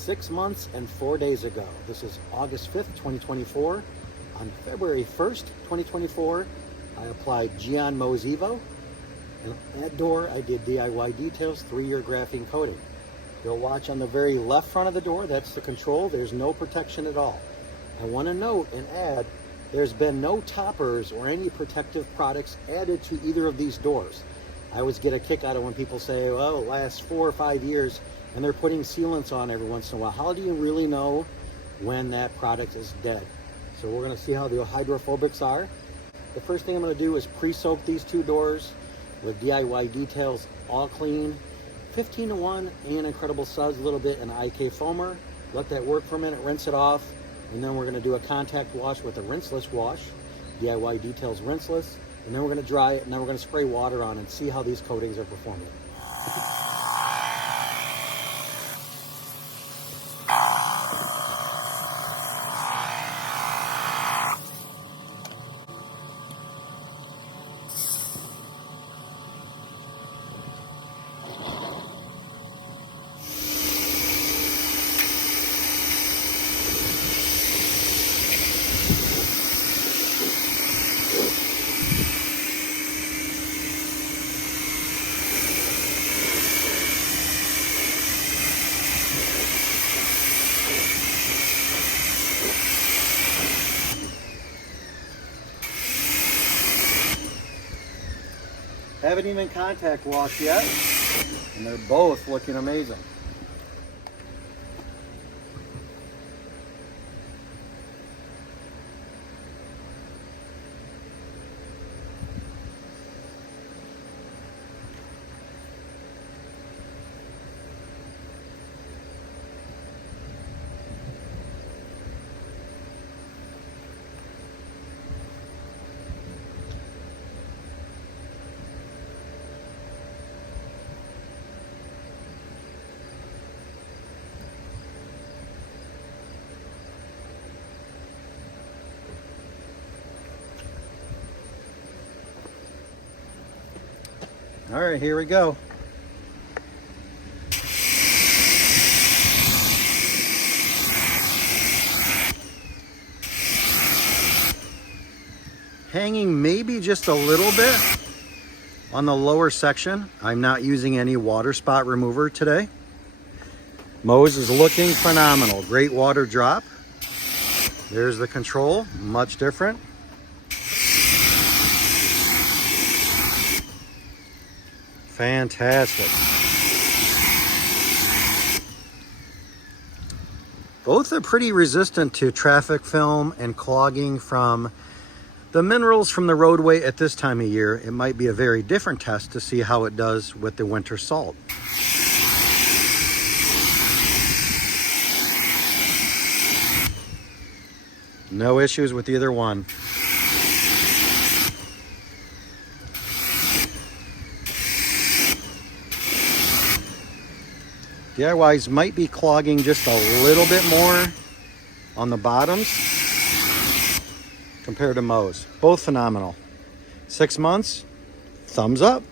6 months and 4 days ago. This is August 5th, 2024. On February 1st, 2024, I applied Gyeon MOHS Evo. And on that door, I did DIY details, 3-year graphene coating. You'll watch on the very left front of the door, that's the control. There's no protection at all. I want to note and add, there's been no toppers or any protective products added to either of these doors. I always get a kick out of when people say, well, it lasts 4 or 5 years, and they're putting sealants on every once in a while. How do you really know when that product is dead? So we're going to see how the hydrophobics are. The first thing I'm going to do is pre-soak these 2 doors with DIY details, all clean, 15-to-1 and Incredible Suds, a little bit in IK foamer. Let that work for a minute, rinse it off, and then we're going to do a contact wash with a rinseless wash, DIY details rinseless, and then we're going to dry it, and then we're going to spray water on and see how these coatings are performing. Haven't even contact washed yet, and they're both looking amazing. All right, here we go. Hanging maybe just a little bit on the lower section. I'm not using any water spot remover today. MOHS is looking phenomenal. Great water drop. There's the control, much different. Fantastic. Both are pretty resistant to traffic film and clogging from the minerals from the roadway at this time of year. It might be a very different test to see how it does with the winter salt. No issues with either one. DIYs might be clogging just a little bit more on the bottoms compared to MOHS. Both phenomenal. 6 months, thumbs up.